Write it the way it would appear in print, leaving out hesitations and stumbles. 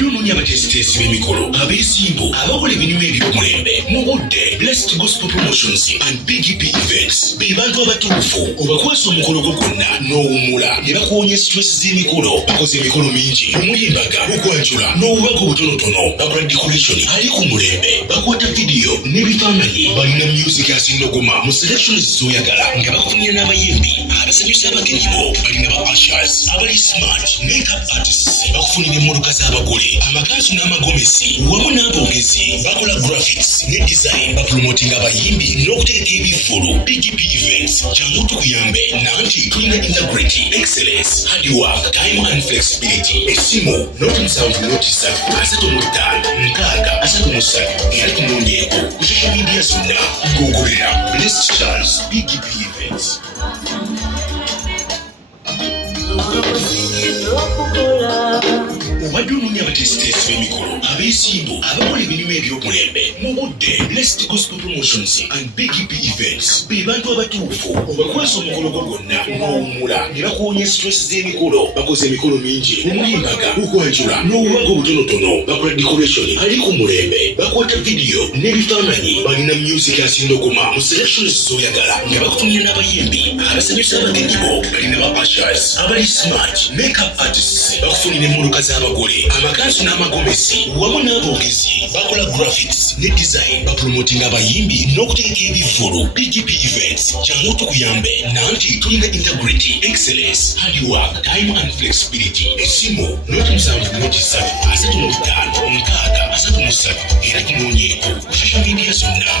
obadde onoonya abatesitesi b'emikolo abeesimbu abakola ebirimu eby'omulembe mu budde Blessed Gospel Promotions and BGPevents be bantu abatuufu obakwasa omukolo gwo gwonna n'owummula ne bakuwonya stress z'emikolo. Bakoze emikolo mingi omuli embaga, okwanjula n'obubaga obutonotono. Bakola decoration ali ku mulembe, bakwata vidiyo n'ebifaananyi. Balina music asindogoma mu selections z'oyagala nga bakufunira n'abayimbi abasanyusa abagenyi bo. Balina ba ushers abali smart, makeup artists bakufunira emmotoka z'abagole, amakanzu n'amagomesi wamu n'abogezi. Bakola graphics ne design, bapromotinga abayimbi n'okutereka ebifulu. BGPevents jangu tukuyambe nanti tulina integrity, excellence, hardwork, time and flexibility. Esimu noti musanvu noti ssatu asatu mu ttaano nkaaga asatu mu ssatu era tumunyeeko ku social media zonna ng'ogoberera Blessed Chance BGPevents. Obadde onoonya abatesitesi b'emikolo abeesimbu abakola ebirimu eby'omulembe mu budde Blessed Gospel Promotions and BGPevents be bantu abatuufu obakwasa omukolo gwo gwonna n'owummula ne bakuwonya stress z'emikolo. Bakoze emikolo mingi omuli embaga, okwanjula n'obubaga obutonotono. Bakola decoration ali ku mulembe, bakwata vidiyo n'ebifaananyi. Balina music asindogoma mu selections z'oyagala nga bakufunira n'abayimbi abasanyusa abagenyi bo. Balina ba ushers abali smart, makeup artists bakufunira emmotoka z'abagole, amakanzu n'amagomesi wamu n'abogezi. Bakola graphics ne design, bapromotinga abayimbi n'okutereka ebivulu. BGPevents jangu tukuyambe nanti tulina integrity, excellence, hardwork, time and flexibility. Esimu noti musanvu noti ssatu asatu mu ttaano nkaaga asatu mu ssatu era tumunyeeko ku social media zonna.